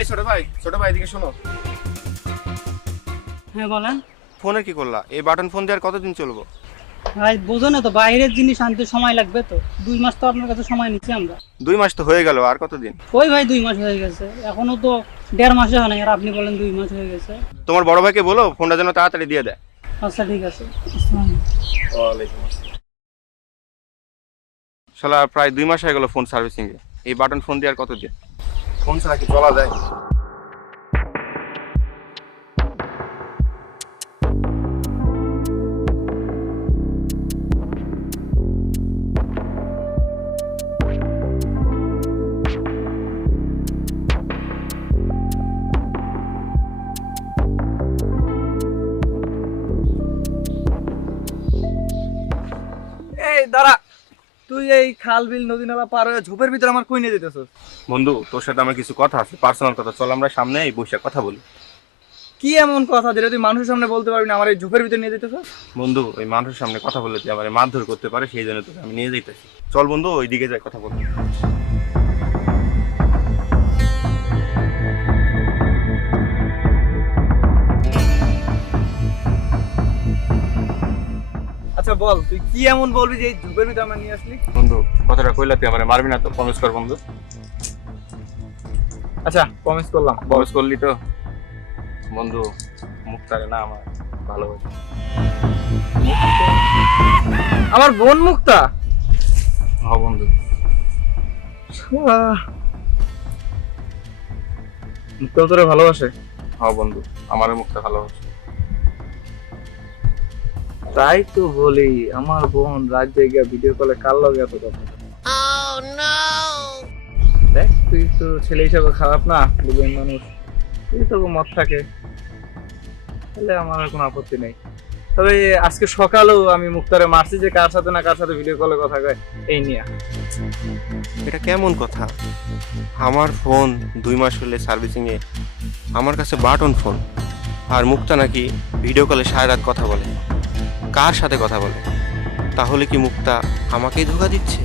এই ছোট ভাই এদিকে শোনো। হ্যাঁ বলেন। ফোনে কি করলা? এই বাটন ফোন দিয়ে আর কতদিন চলবো? ভাই বোঝো না তো, বাইরের জিনিস আনতে সময় লাগবে তো। 2 মাস তো আপনার কাছে সময় নিচ্ছি আমরা। 2 মাস তো হয়ে গেল, আর কতদিন? ওই ভাই 2 মাস হয়ে গেছে, এখনো তো 1.5 মাসে হয় না, আর আপনি বলেন 2 মাস হয়ে গেছে। তোমার বড় ভাইকে বলো ফোনটা যেন তাড়াতাড়ি দিয়ে দেয়। আচ্ছা ঠিক আছে। আসসালামু ওয়ালাইকুম আসসালাম। শালা প্রায় 2 মাস হয়ে গেল ফোন সার্ভিসিং এ। এই বাটন ফোন দিয়ে আর কতদিন? ফোন ছাড়া কি চলা যায়? এই দাঁড়া, তুই এই খাল বিল নদী নালা পার হয়ে ঝোপের ভিতরে আমার কই নিয়ে যেতেছস? বন্ধু, তোর সাথে আমার কিছু কথা আছে, পার্সোনাল কথা। চল আমরা সামনে এই বসে কথা বলি। কি এমন কথা যেটা তুই মানুষের সামনে বলতে পারবি না, আমার এই ঝোপের ভিতরে নিয়ে যেতেছস? বন্ধু, ওই মানুষের সামনে কথা বললে তুই আমার মারধর করতে পারে, সেই জন্য তোকে আমি নিয়ে যাইতেছি। চল বন্ধু, ওই দিকে যাই কথা বলবো। আচ্ছা বল, তুই কি এমন বলবি যে এই ঝোপের ভিতরে আমার নিয়ে আসলি? বন্ধু, কথাটা কইলা তুই আমার মারবি না তো? প্রমিস কর বন্ধু। আচ্ছা প্রমিস করলাম, বল। প্রমিস করলি তো? বন্ধু, মুক্তারে না আমার ভালোবাসি। আমার বোন মুক্তা? হ বন্ধু। মুক্তা তোরে ভালোবাসে? হ বন্ধু, আমারও মুক্তা ভালোবাসি। তাই তো বলি, আমার বোন রাত জেগে ভিডিও কলে কার লগে এত কথা। দেখ, তুই তো ছেলে হিসাবে খারাপ না, বুঝলেন মানুষ, তুই তো মত থাকে, তাহলে আমার আর কোনো আপত্তি নেই। তবে আজকে সকালেও আমি মুক্তারে মারছি যে কার সাথে না কার সাথে ভিডিও কলে কথা কয় এই নিয়ে। এটা কেমন কথা? আমার ফোন 2 মাস হলে সার্ভিসিং এ, আমার কাছে বাটন ফোন, আর মুক্তা নাকি ভিডিও কলে সারা রাত কথা বলে। কার সাথে কথা বলে? তাহলে কি মুক্তা আমাকেই ধোঁকা দিচ্ছে?